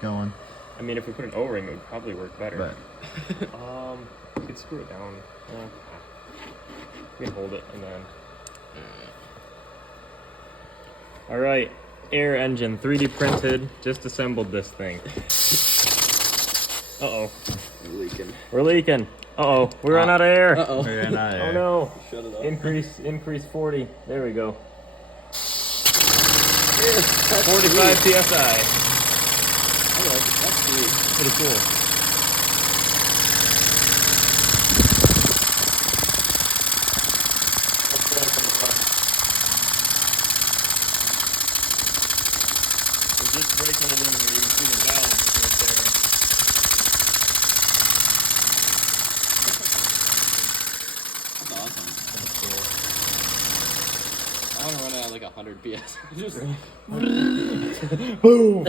going. I mean, if we put an O-ring, it would probably work better. But We could screw it down. We can hold it and then. All right, air engine, 3D printed. Just assembled this thing. Uh-oh. We're leaking. Uh-oh, we ran out of air. Uh-oh. we're in out of Oh air. no. Shut it up. Increase 40. There we go. 45 PSI. I like it. That's sweet. Pretty cool. We're just breaking it in here. You can see the valve right there. That's awesome. I want to run it at like 100 PS. Just Boom!